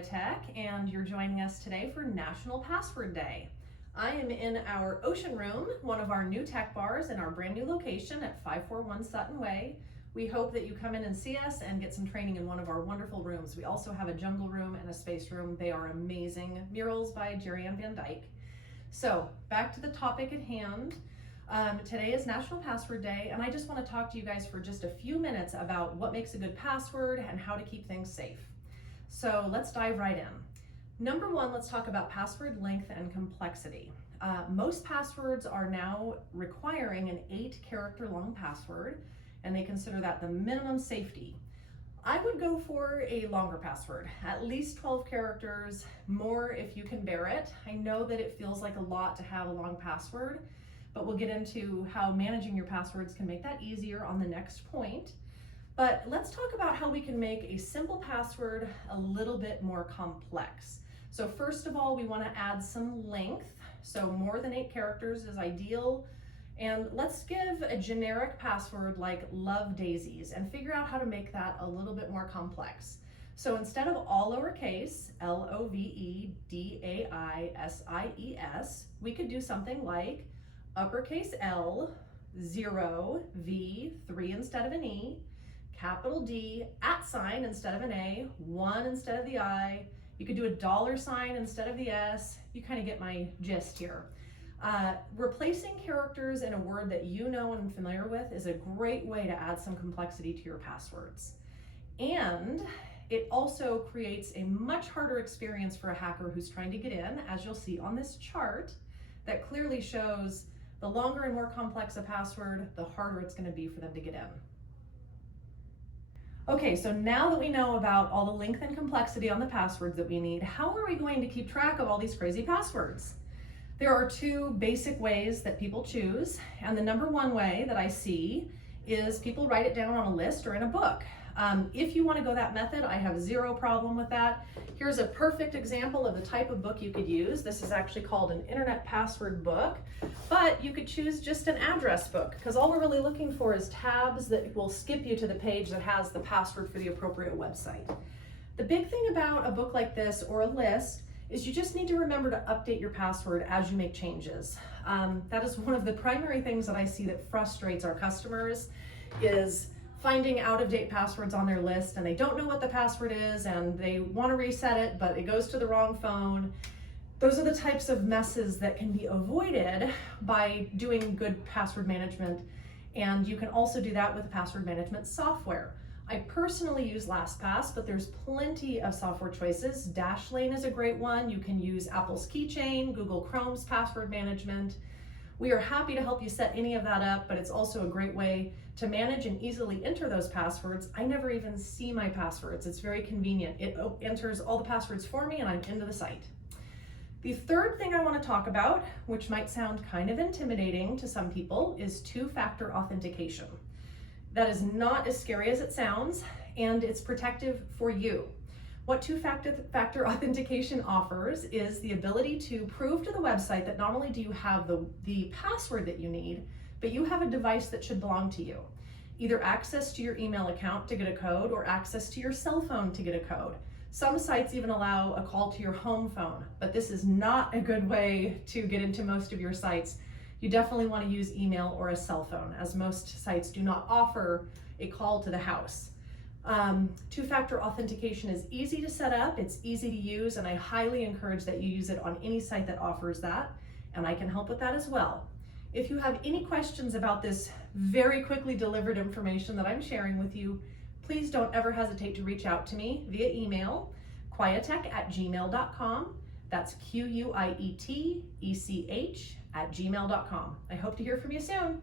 Quietech, and you're joining us today for National Password Day. I am in our Ocean Room, one of our new tech bars in our brand new location at 541 Sutton Way. We hope that you come in and see us and get some training in one of our wonderful rooms. We also have a jungle room and a space room. They are amazing. Murals by Jerry Ann Van Dyke. So back to the topic at hand. Today is National Password Day, and I just want to talk to you guys for just a few minutes about what makes a good password and how to keep things safe. So let's dive right in. Number one, let's talk about password length and complexity. Most passwords are now requiring an 8-character long password, and they consider that the minimum safety. I would go for a longer password, at least 12 characters, more if you can bear it. I know that it feels like a lot to have a long password, but we'll get into how managing your passwords can make that easier on the next point. But let's talk about how we can make a simple password a little bit more complex. So first of all, we want to add some length. So more than 8 characters is ideal. And let's give a generic password like love daisies and figure out how to make that a little bit more complex. So instead of all lowercase, LOVEDAISIES, we could do something like uppercase L, 0, V, 3 instead of an E, capital D, @ instead of an A, 1 instead of the I. You could do a $ instead of the S. You kind of get my gist here. Replacing characters in a word that you know and familiar with is a great way to add some complexity to your passwords. And it also creates a much harder experience for a hacker who's trying to get in, as you'll see on this chart that clearly shows the longer and more complex a password, the harder it's going to be for them to get in. Okay, so now that we know about all the length and complexity on the passwords that we need, how are we going to keep track of all these crazy passwords? There are 2 basic ways that people choose, and the number one way that I see is people write it down on a list or in a book. If you want to go that method, I have 0 problem with that. Here's a perfect example of the type of book you could use. This is actually called an internet password book, but you could choose just an address book, because all we're really looking for is tabs that will skip you to the page that has the password for the appropriate website. The big thing about a book like this or a list is you just need to remember to update your password as you make changes. That is one of the primary things that I see that frustrates our customers, is finding out-of-date passwords on their list, and they don't know what the password is and they want to reset it, but it goes to the wrong phone. Those are the types of messes that can be avoided by doing good password management, and you can also do that with password management software. I personally use LastPass, but there's plenty of software choices. Dashlane is a great one. You can use Apple's Keychain, Google Chrome's password management. We are happy to help you set any of that up, but it's also a great way to manage and easily enter those passwords. I never even see my passwords. It's very convenient. It enters all the passwords for me and I'm into the site. The third thing I want to talk about, which might sound kind of intimidating to some people, is 2-factor authentication. That is not as scary as it sounds, and it's protective for you. What 2-factor authentication offers is the ability to prove to the website that not only do you have the password that you need, but you have a device that should belong to you. Either access to your email account to get a code or access to your cell phone to get a code. Some sites even allow a call to your home phone, but this is not a good way to get into most of your sites. You definitely want to use email or a cell phone, as most sites do not offer a call to the house. 2-factor authentication is easy to set up, it's easy to use, and I highly encourage that you use it on any site that offers that, and I can help with that as well. If you have any questions about this very quickly delivered information that I'm sharing with you, please don't ever hesitate to reach out to me via email, quietech@gmail.com. That's QUIETECH @gmail.com. I hope to hear from you soon.